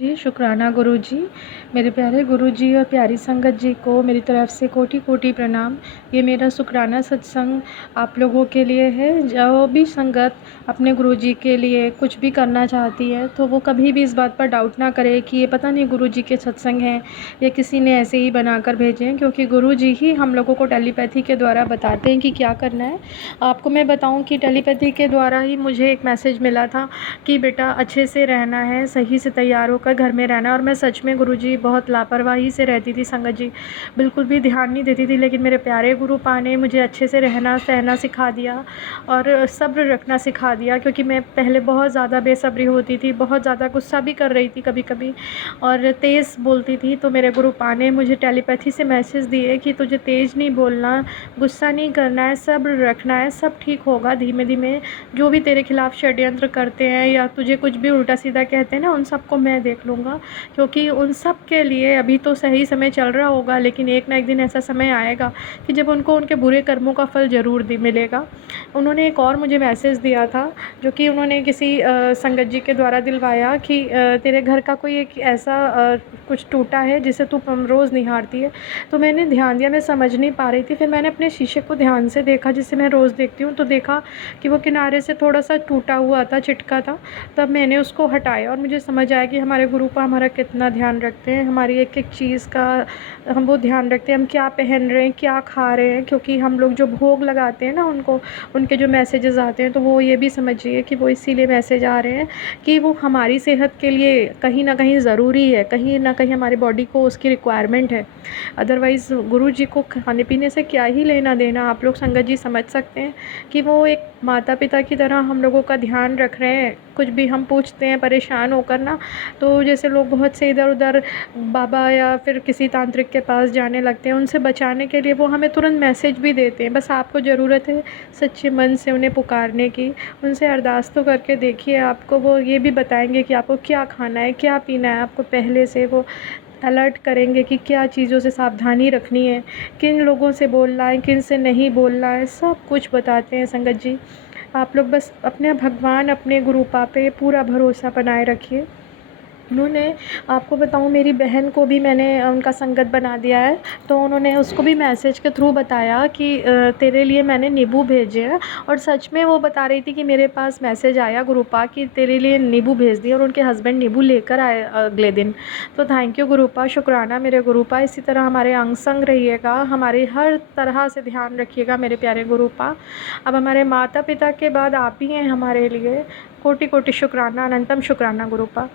जी, शुक्राना गुरुजी। मेरे प्यारे गुरुजी और प्यारी संगत जी को मेरी तरफ़ से कोटि-कोटि प्रणाम। ये मेरा शुक्राना सत्संग आप लोगों के लिए है। जो भी संगत अपने गुरुजी के लिए कुछ भी करना चाहती है, तो वो कभी भी इस बात पर डाउट ना करे कि ये पता नहीं गुरुजी के सत्संग हैं या किसी ने ऐसे ही बनाकर भेजे हैं, क्योंकि गुरुजी ही हम लोगों को टेलीपैथी के द्वारा बताते हैं कि क्या करना है। आपको मैं बताऊँ कि टेलीपैथी के द्वारा ही मुझे एक मैसेज मिला था कि बेटा अच्छे से रहना है, सही से तैयार होकर घर में रहना है। और मैं सच में गुरुजी बहुत लापरवाही से रहती थी संगत जी, बिल्कुल भी ध्यान नहीं देती थी। लेकिन मेरे प्यारे गुरुपा ने मुझे अच्छे से रहना सहना सिखा दिया और सब्र रखना सिखा दिया, क्योंकि मैं पहले बहुत ज़्यादा बेसब्री होती थी, बहुत ज़्यादा गुस्सा भी कर रही थी कभी-कभी और तेज़ बोलती थी। तो मेरे गुरुपा ने मुझे टेलीपैथी से मैसेज दिए कि तुझे तेज़ नहीं बोलना, गुस्सा नहीं करना है, सब्र रखना है, सब ठीक होगा धीमे-धीमे। जो भी तेरे खिलाफ़ षड्यंत्र करते हैं या तुझे कुछ भी उल्टा-सीधा कहते हैं ना, उन सबको मैं देख लूँगा, क्योंकि उन सब के लिए अभी तो सही समय चल रहा होगा, लेकिन एक ना एक दिन ऐसा समय आएगा कि जब उनको उनके बुरे कर्मों का फल ज़रूर मिलेगा। उन्होंने एक और मुझे मैसेज दिया था, जो कि उन्होंने किसी संगत जी के द्वारा दिलवाया कि तेरे घर का कोई एक ऐसा कुछ टूटा है जिसे तू रोज़ निहारती है। तो मैंने ध्यान दिया, मैं समझ नहीं पा रही थी। फिर मैंने अपने शीशे को ध्यान से देखा, जिसे मैं रोज़ देखती हूँ, तो देखा कि वो किनारे से थोड़ा-सा टूटा हुआ था, चिटका था। तब मैंने उसको हटाया और मुझे समझ आया कि हमारे गुरुपा हमारा कितना ध्यान रखते हैं, हमारी एक-एक चीज़ का हम वो ध्यान रखते हैं, हम क्या पहन रहे हैं, क्या खा रहे हैं, क्योंकि हम लोग जो भोग लगाते हैं ना उनको, उनके जो मैसेजेस आते हैं, तो वो ये भी समझिए कि वो इसीलिए मैसेज आ रहे हैं कि वो हमारी सेहत के लिए कहीं न कहीं ज़रूरी है, कहीं न कहीं हमारी बॉडी को उसकी रिक्वायरमेंट है। अदरवाइज़ गुरुजी को खाने-पीने से क्या ही लेना-देना। आप लोग संगत जी समझ सकते हैं कि वो एक माता-पिता की तरह हम लोगों का ध्यान रख रहे हैं। कुछ भी हम पूछते हैं परेशान होकर ना, तो जैसे लोग बहुत से इधर-उधर बाबा या फिर किसी तांत्रिक के पास जाने लगते हैं, उनसे बचाने के लिए वो हमें तुरंत मैसेज भी देते हैं। बस आपको ज़रूरत है सच्चे मन से उन्हें पुकारने की, उनसे अरदास तो करके देखिए। आपको वो ये भी बताएँगे कि आपको क्या खाना है, क्या पीना है, आपको पहले से वो अलर्ट करेंगे कि क्या चीज़ों से सावधानी रखनी है, किन लोगों से बोलना है, किन से नहीं बोलना है, सब कुछ बताते हैं संगत जी। आप लोग बस अपने भगवान, अपने गुरुपा पे पूरा भरोसा बनाए रखिए। उन्होंने, आपको बताऊँ, मेरी बहन को भी मैंने उनका संगत बना दिया है, तो उन्होंने उसको भी मैसेज के थ्रू बताया कि तेरे लिए मैंने नींबू भेजे हैं। और सच में वो बता रही थी कि मेरे पास मैसेज आया गुरुपा कि तेरे लिए नींबू भेज दिए, और उनके हस्बैंड नींबू लेकर आए अगले दिन। तो थैंक यू गुरुपा, शुक्राना मेरे गुरुपा। इसी तरह हमारे अंग संग रहिएगा, हमारी हर तरह से ध्यान रखिएगा मेरे प्यारे गुरुपा। अब हमारे माता-पिता के बाद आप ही हैं हमारे लिए। कोटि-कोटि शुक्राना, अनंतम शुक्राना गुरुपा।